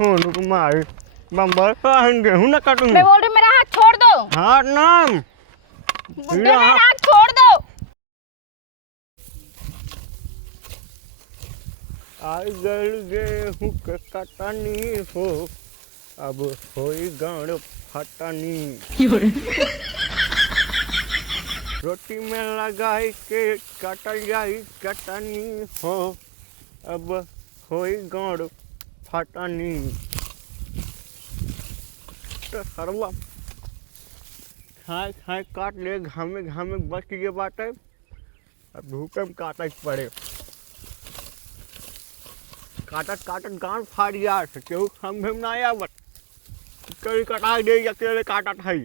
तुम्हारी बम्बर गेहूं ना काटूंगी। मैं बोल रही मेरा हाथ छोड़ दो। हाथ नाम बुड्ढे मेरा हाथ छोड़ दो। आई गल गेहूं के कटनी हो अब होई गाड़ फटनी। रोटी में लगाई के कटल जाई कटनी हो अब होई गाड़ फटनी। तो सरवा खाए खाए काट ले घामे घामे बच के बाटे अब भूखे में काटे पड़े। काटत काटत गांड फाड़ गया केहू समझे में ना आवत कई कटा दे अकेले काटत है।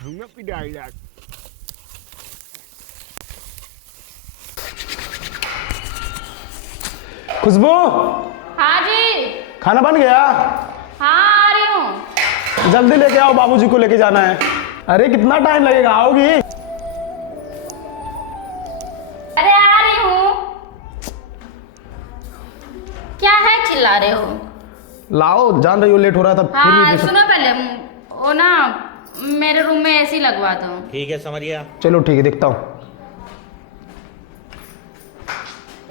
हमें पिटाई यार। खुशबू हाँ जी। खाना बन गया? हाँ आ रही हूँ। जल्दी लेके आओ, बाबूजी को लेके जाना है। अरे कितना टाइम लगेगा, आओगी? अरे आ रही हूँ। क्या है चिल्ला रहे हो? लाओ, जान रही हो लेट हो रहा था। हाँ सुनो पहले वो ना मेरे रूम में एसी लगवा दो। ठीक है समरिया। चलो ठीक है, देखता हूँ।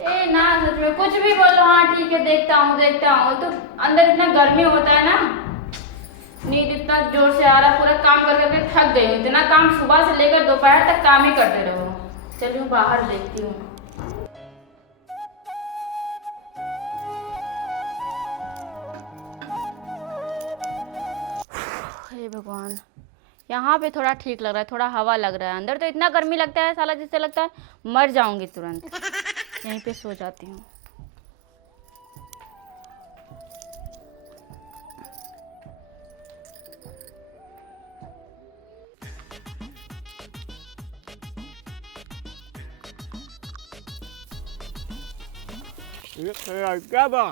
ए ना सच में कुछ भी बोलो। हाँ ठीक है देखता हूँ। तो अंदर इतना गर्मी होता है ना, नींद इतना जोर से आ रहा, पूरा काम कर करके थक गई हूँ। इतना काम सुबह से लेकर दोपहर तक काम ही करते रहो। चलिए बाहर देखती हूँ। हे भगवान, यहाँ पे थोड़ा ठीक लग रहा है, थोड़ा हवा लग रहा है। अंदर तो इतना गर्मी लगता है साला, जिससे लगता है मर जाऊंगी तुरंत। यहीं पे सो जाती हूँ। ये क्या बा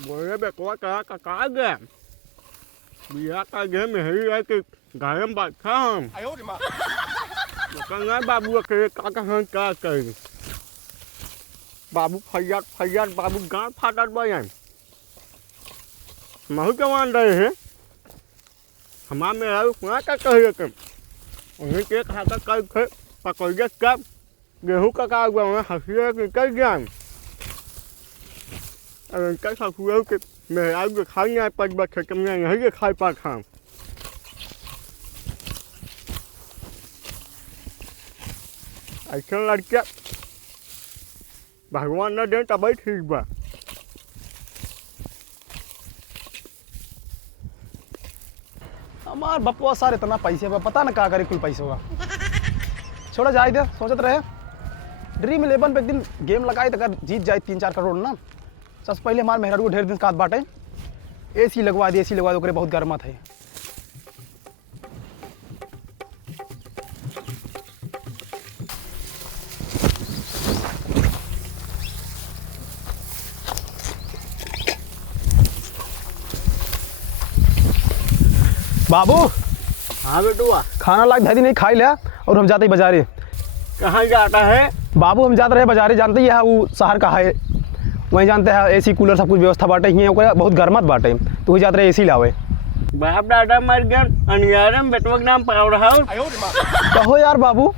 बोले बेटवा कहा गया बिया का गे मेहरी है कि गाय में बैठा हम कहना बाबू अकेले का क्या करें। बाबू फैयाद बाबू गाँव फाटत बयान महू के मान रहे हैं हमारा मेरा वहाँ का कहिए कि उन्हें के खा कर कल पकड़िए कब गेहूँ का हुआ वहाँ हंसी निकल गया। अगर कल हुआ कि मेरा के खाई पच बच्चे कम नहीं खाई पा खाम ऐसा लड़के भगवान न दे तब ठीक बा। हमार बपुआ सारे इतना पैसे बा, पता ना क्या करे कुल पैसे होगा। छोड़ा जाए दे, सोचत रहे ड्रीम 11 पे एक दिन गेम लगाई तो जीत जाए 3-4 करोड़ ना। सबसे पहले हमारे मेहरारू को ढेर दिन काट बाटे एसी लगवा दे ओकरे बहुत गर्मत है। बाबू हाँ बेटुआ खाना लाग धरी नहीं खाई लिया और हम जाते ही बाजारे। कहाँ जाता है? बाबू हम जाते रहे बाजारे, जानते ही है वो शहर का है, वहीं जानते हैं एसी कूलर सब कुछ व्यवस्था बाटे ही बहुत गर्मत बाटे, तो वही जाते रहे एसी लावे। बाप दादा मर गया अनियारे में बेटवा के नाम पकड़ रहा हूँ। कहो यार बाबू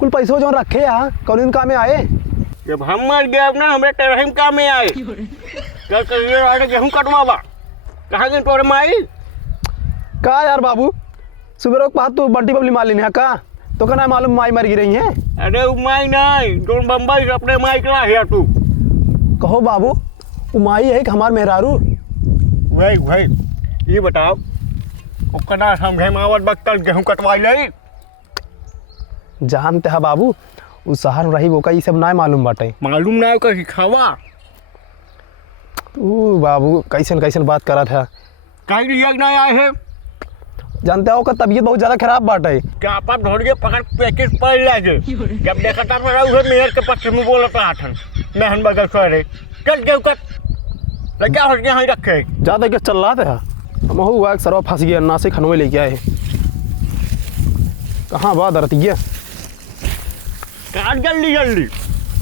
कुल पैसों जो रखे यहाँ कौन दिन काम में आए? जब हम मर गए अपना हमें तेरह काम में आए क्या करिए गेहूँ कटवावा कहाँ गए तोड़ माई कहा यार बाबू सुबह रोक पात तो बंटी बबली मार लेने का तो कहना मालूम माई मर गिर रही है। अरे माई नहीं तो बम्बई से अपने माई कला है तू। कहो बाबू वो माई है कि हमार मेहरारू? वही ये बताओ कदा समझे मावत बक्कल गेहूँ कटवाई ले। जानते है बाबू उस शहर में रही वो का ये सब ना मालूम बाटे। मालूम ना हो कहीं खावा तू बाबू कैसन कैसन बात करा था। कहीं लिया ना आए हैं जानते हो का तबीयत बहुत ज़्यादा खराब बाटे। क्या आप ढोड़ के पकड़ पैकेट पड़ लागे जब देखा था मेयर के पक्ष में बोला था आठन महन बगल सरे कल गेहूँ कट लगा हो गया रखे ज़्यादा क्या चल रहा था हम हुआ एक सरवा फंस गया ना से खनवे लेके आए। कहाँ बात रतिया काट जल्दी जल्दी।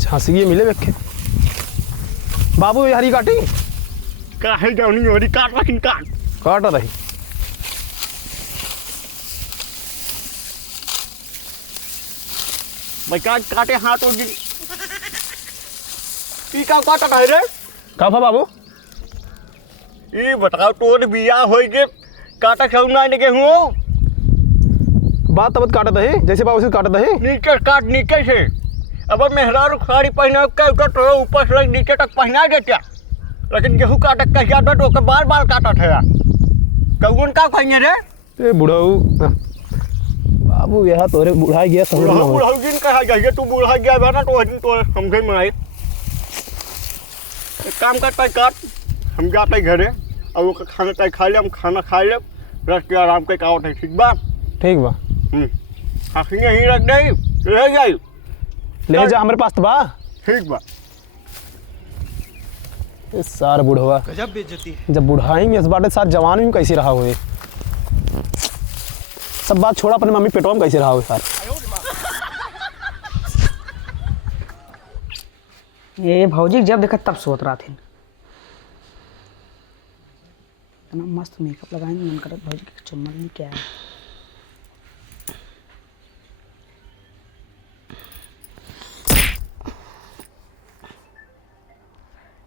झांसी मिले बेखे बाबू ये हरी काटी काहे जानी हो रही काट लेकिन काट। काट रही भाई काट काटे हाथ हो गई। ई का काटा है रे? का भा बाबू ये बताओ तोर बिया होई के काटा क्यों ना के हूँ? बात तब काटत है जैसे बाबू से काटत है। नीचे काट नीचे से। अब मेहरारू साड़ी पहना के तो ऊपर से नीचे तक पहना देता, लेकिन गेहूँ काट के जाता तो ओके बार बार काटा था। कौन का कहिए रे? ए बुढ़ाऊ बाबू यह तोरे बुढ़ाई गया समझ में बुढ़ाऊ जिन कहा जाइए तू बुढ़ा गया बना तो दिन तो समझे में आए। एक काम करता है काट, हम जाते घरे और वो खाना चाहे खा ले, हम खाना खा ले रख के आराम के कावट है। ठीक बा? ठीक बा आखिर यहीं रख दे रह जाए। ले जा हमारे पास तो बा। ठीक बा। इस सार बुढ़वा गजब बेइज्जती। जब बुढ़ाई में इस बाटे सार जवान में कैसे रहा हुए सब बात छोड़ा अपने मम्मी पेटवा में कैसे रहा हुए सार। ये भौजी जब देखा तब सोच रहा थे इतना मस्त मेकअप लगाएंगे मन करे भौजी के चुम्मा में क्या है।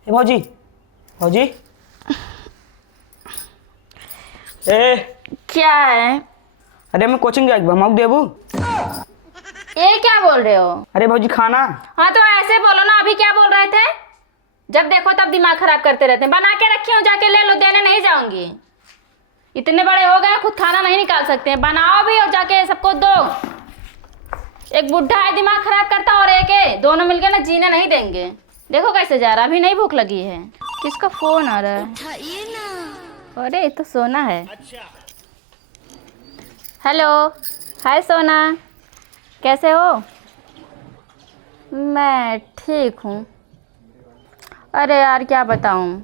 ए भौजी भौजी ए क्या है? अरे मैं कोचिंग जाएगा मौक देबू। ये क्या बोल रहे हो? अरे भौजी खाना। हाँ तो ऐसे बोलो ना, अभी क्या बोल रहे थे? जब देखो तब दिमाग खराब करते रहते हैं। बना के रखी हूँ, जाके ले लो, देने नहीं जाऊंगी। इतने बड़े हो गए खुद खाना नहीं निकाल सकते हैं, बनाओ भी और जाके सबको दो। एक बुढ़ा है दिमाग खराब करता और एक है, दोनों मिलकर ना जीने नहीं देंगे। देखो कैसे जा रहा, अभी नहीं भूख लगी है। किसका फोन आ रहा है? उठाइए ना। अरे ये तो सोना है। हेलो, हाय सोना, कैसे हो? मैं ठीक हूँ। अरे यार क्या बताऊँ,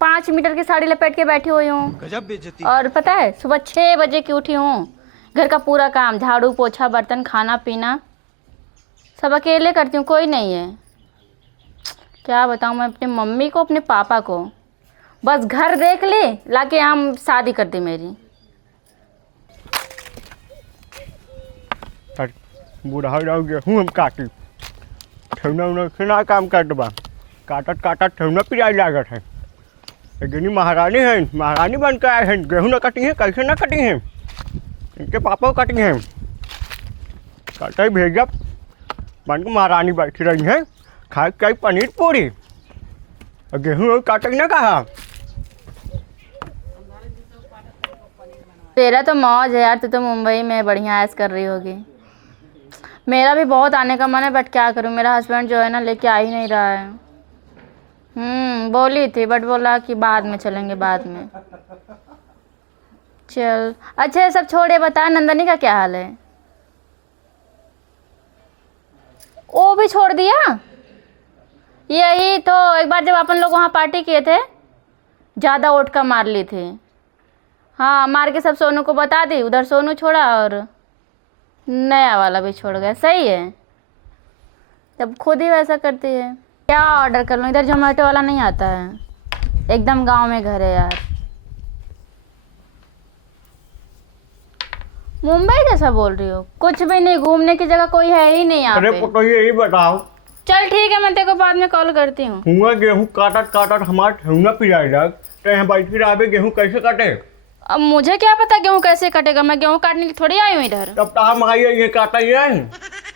5 मीटर की साड़ी लपेट के बैठी हुई हूँ। गजब बेइज्जती। और पता है सुबह 6 बजे की उठी हूँ। घर का पूरा काम, झाड़ू पोछा बर्तन खाना पीना सब अकेले करती हूँ, कोई नहीं है। क्या बताऊँ मैं अपनी मम्मी को अपने पापा को, बस घर देख ली लाके हम शादी कर दी मेरी। बुढ़ा जाओ गेहूँ हम काटी ठेवना उना से ना काम कर बा। काटत काटत ठेवना पिराई लागत है। लेकिन महारानी है, महारानी बन के आए हैं। गेहूँ ना कटी है, कैसे ना कटी है? इनके पापा कटी हैं। कटे भेजब बन के महारानी बैठी रही है, खाए कई पनीर पूरी और गेहूँ काटे ना कहा। तेरा तो मौज है यार, तू तो मुंबई में बढ़िया ऐश कर रही होगी। मेरा भी बहुत आने का मन है, बट क्या करूँ, मेरा हस्बैंड जो है ना लेके आ ही नहीं रहा है। बोली थी बट बोला कि बाद में चलेंगे, बाद में। चल अच्छा सब छोड़े, बता नंदनी का क्या हाल है? वो भी छोड़ दिया? यही तो एक बार जब अपन लोग वहाँ पार्टी किए थे, ज़्यादा ओटका मार ली थी। हाँ मार के सब सोनू को बता दी, उधर सोनू छोड़ा और नया वाला भी छोड़ गया। सही है, तब खुद ही वैसा करती है। क्या ऑर्डर कर लूँ, इधर जोमेटो वाला नहीं आता है। एकदम गांव में घर है यार। मुंबई जैसा बोल रही हो? कुछ भी नहीं, घूमने की जगह कोई है ही नहीं यहाँ अरे पे। पुतो यही बताओ। चल ठीक है, मैं तेरे को बाद में कॉल करती हूँ। हुआ गेहूँ काटत काटत हमारा ठेवना पिराई लग तो यहाँ बैठी रहा गेहूँ कैसे काटे? अब मुझे क्या पता गेहूँ कैसे कटेगा, मैं गेहूँ काटने की थोड़ी आई हूँ इधर। तब ताम आई है ये काटा ही है,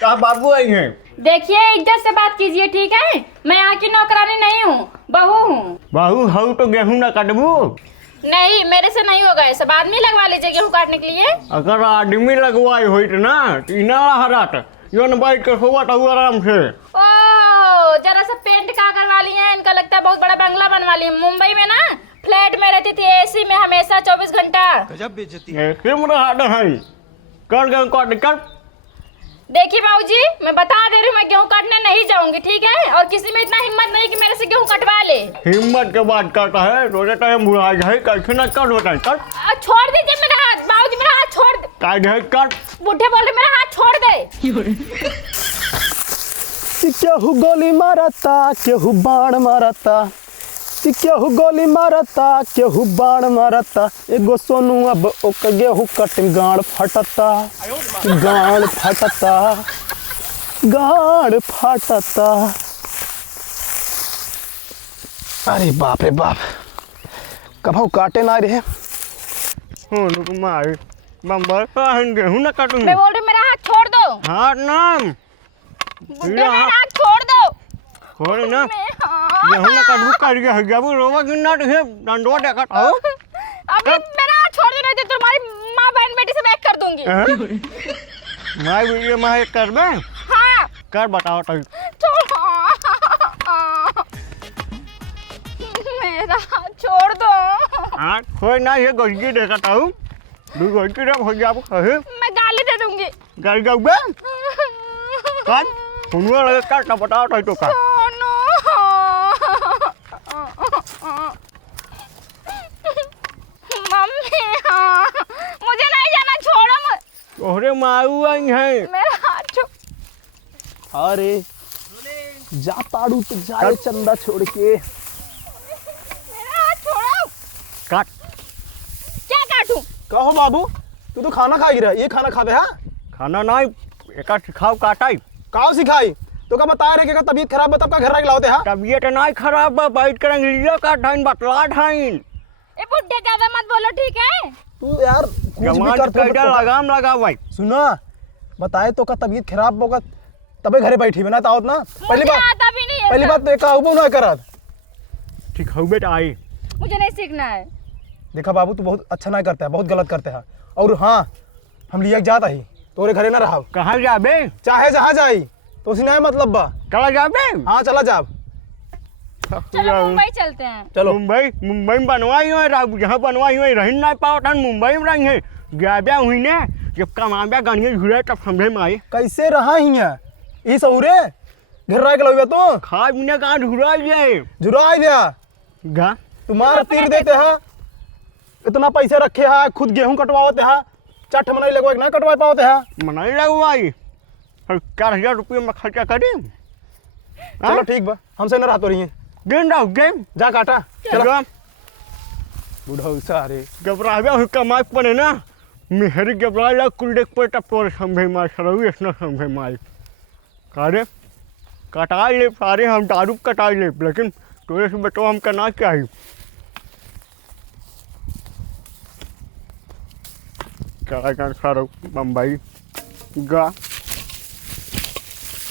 ताम बाबू आई हैं। देखिए इज्जत से बात कीजिए ठीक है, मैं यहाँ की नौकरानी नहीं हूँ, बहू हूँ। बहू हूँ तो गेहूँ ना काटबू? नहीं मेरे से नहीं होगा, सब आदमी लगवा लीजिए गेहूँ काटने के लिए। अगर आदमी लगवाई हुई तो ना इना हरात यो न बैठ के हुआ तो आराम से। ओ जरा सा पेंट का करवा लिए हैं, इनका लगता है बहुत बड़ा बंगला बनवा लिए। मुंबई में ना फ्लैट में रहती थी, एसी में हमेशा 24 घंटा। गजब बेइज्जती। क्यों रहा है कर गेहूँ काट कर। देखिए बाबूजी मैं बता दे रही हूँ, मैं गेहूँ काटने नहीं जाऊंगी ठीक है, और किसी में इतना हिम्मत नहीं कि मेरे से गेहूँ कटवा ले। हिम्मत के बात करता है, रोजे टाइम बुढ़ा है कैसे ना कर होता है कर। छोड़ दीजिए मेरा हाथ बाबूजी, मेरा हाथ छोड़। काट है काट। बुढ़े बोल रहे मेरा हाथ छोड़ दे। केहू गोली मारता केहू बाण मारता, केहू गोली मारता केहू बाण मारता, एगो सोनू अब ओक गेहूं कट गाड़ फटता, गाड़ फटता, गाड़ फटता। अरे बाप रे बाप, कभू काटे ना रहे। हो लोग मारे बम्बर का गेहूं ना काटूं। मैं बोल रही मेरा हाथ छोड़ दो। हाथ ना बुढ़े मेरा हाथ छोड़ दो। छोड़ ना गेहूं ना काटू कर गया जब रोवा गिनना तो है डंडवा देखा आओ। अभी मेरा हाथ छोड़ दो नहीं तो तुम्हारी माँ बहन बेटी से मैं एक कर दूंगी। मैं वीडियो में कर दे। हाँ कर बताओ तो। छोड़ मेरा हाथ छोड़ दो। हाँ कोई ना ये गोलकी देखा था दू गोलकी जब हो जाब कहे मैं गाली दे दूंगी। गल जाओ बे कर सुनवा लगे काट ना बताओ तो का मम्मी हाँ मुझे नहीं जाना, छोड़ो मत। ओरे मारू आई है। मेरा हाथ छोड़। अरे जा ताड़ू तो जाए चंदा छोड़ के। मेरा हाथ छोड़ो। काट क्या काटूं? कहो बाबू तू तो खाना खा गिरा, ये खाना खाते है खाना नहीं एका सिखाओ काटाई। काव सिखाई तो का बता रहे कि तबीयत खराब बता का घर रख लाते हैं। तबीयत नहीं खराब बा बैठ कर अंग्रेजियों का ठाइन बतला ठाइन। ए बुड्ढे ज्यादा मत बोलो ठीक है। तू यार कुछ भी जवान कर कैडा लगाम लगा भाई। सुना बताए तो का तबीयत खराब होगा तबे घरे बैठी बना तावत ना। पहली बात आता भी नहीं है पहली सब। बात तो एक काबू ना करत। ठीक हो बेटा आई। मुझे नहीं सीखना है। देखा बाबू तू बहुत अच्छा नहीं करता है, बहुत गलत करते हैं। और हाँ हम लिया जाता ही तोरे घरे ना रहा, कहाँ जाबे चाहे जहाँ जाई तो उसी ना मतलब बा। चला जाबे। हाँ चला जाब। चलो मुंबई चलते हैं। चलो मुंबई मुंबई में बनवाई हुई है जहाँ बनवाई हुई रह नहीं पाओ था मुंबई में रही है जाब्या हुई ने जब कमाब्या गणिये घुरे तब समझे में आई। कैसे रहा ही है ई सौरे घर रह के लगे तो खा पीने कहाँ झुरा जाए जुरा दिया गा तुम्हारा तीर देते हैं। इतना पैसे रखे हैं खुद गेहूं कटवाते हैं, 4 महीने लगवा के ना कटवा पाते हैं। मनाई लगवाई 4,000 रुपये में खर्चा करी। चलो ठीक बा हमसे न रहतो रही है। दिन रहो गेम जा काटा चलो बुढ़ऊ सारे घबराया हुई कमाई पड़े ना मेहरी घबराया कुल देख पर तब तोड़ समझे मार सरऊ इतना समझे मार अरे कटा ले सारे हम दारू कटा ले लेकिन तोरे से बताओ हम करना क्या है। क्या सर बम्बई गा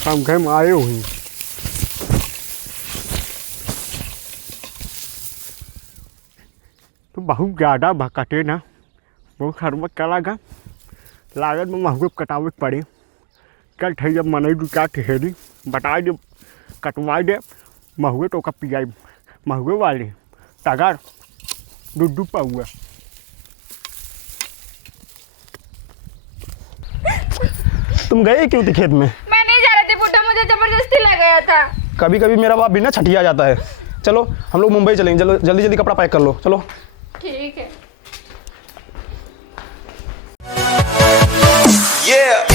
हम घर में आए हुई तो बहुत ज़्यादा भकटे ना बहुत सर्वत क्या लगा लागत में महंगे कटावे पड़े। कल थे जब मनई दू चार ठेरी बता दे कटवा दे महंगे तो का पियाई महंगे वाले तगार दूध पाऊआ। तुम गए क्यों थी खेत में? मैं नहीं जा रही थी बुड्ढा, मुझे जबरदस्ती लगाया था। कभी कभी मेरा बाप भी ना छठिया जाता है। चलो हम लोग मुंबई चलेंगे, जल्दी जल्दी कपड़ा पैक कर लो चलो। ठीक है। Yeah.